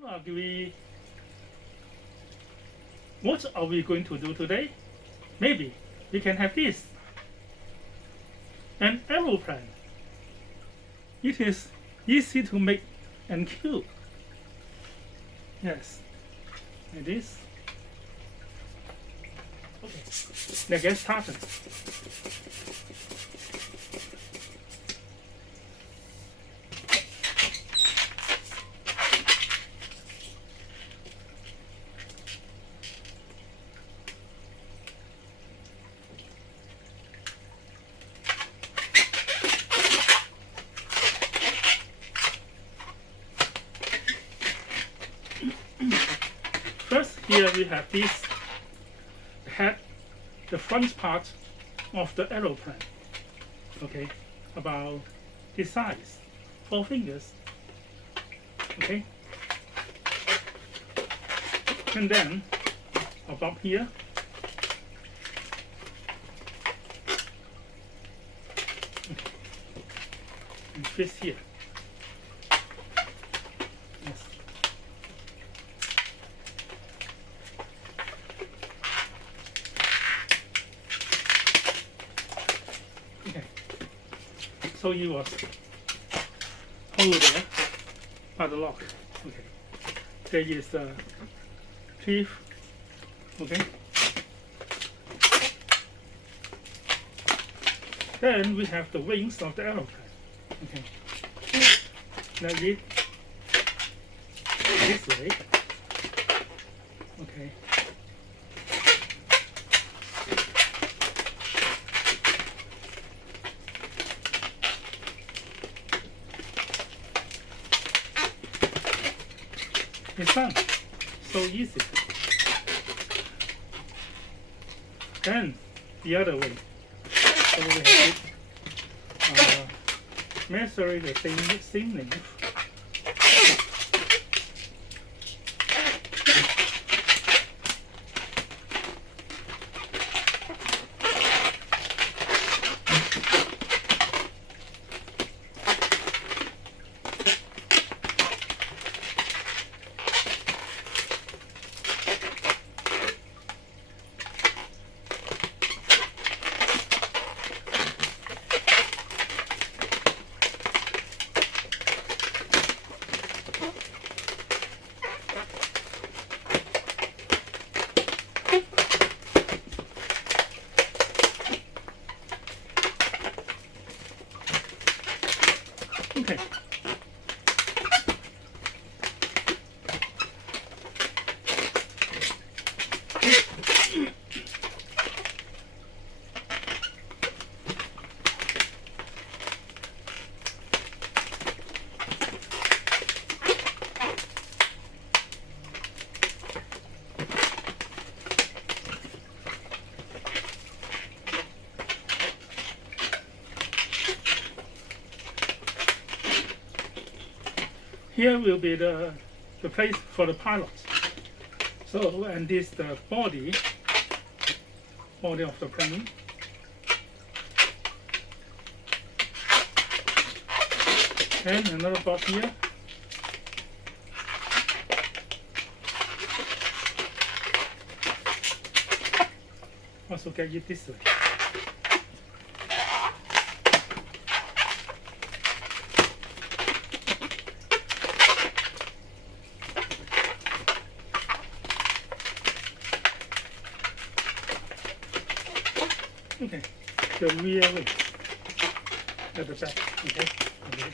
What are we going to do today? Maybe we can have this. An aeroplane. It is easy to make and cute. Yes, like this. Okay, let's get started. First, here we have this head, the front part of the aeroplane. Okay, about this size, 4 fingers. Okay, and then above here, okay, and twist here. Yes. Okay, so you was hold there by the lock. Okay, there is the teeth. Okay, then we have the wings of the aeroplane. Okay, let it this way. Okay. It's done. So easy. Then the other way. So we have it, measure the same length. Okay. Here will be the place for the pilot. So, and this the body of the plane. And another box here. Also get it this way. Okay, the rear wing at the back. Okay, okay.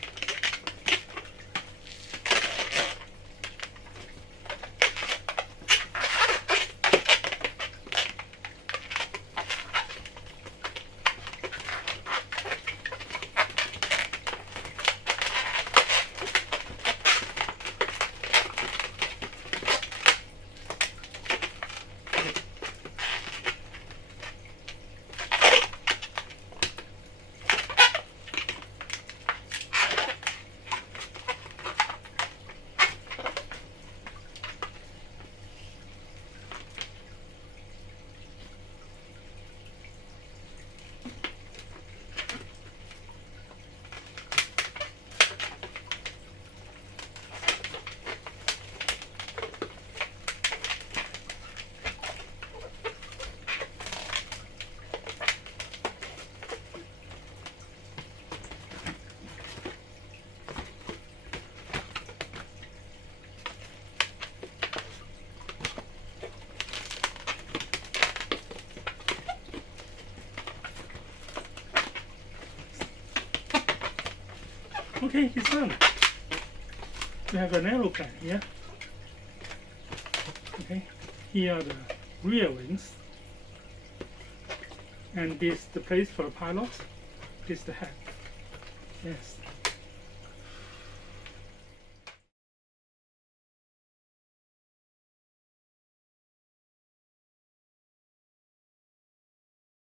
Okay, it's done. We have an aeroplane here. Okay, here are the rear wings. And this the place for the pilot. This is the head. Yes.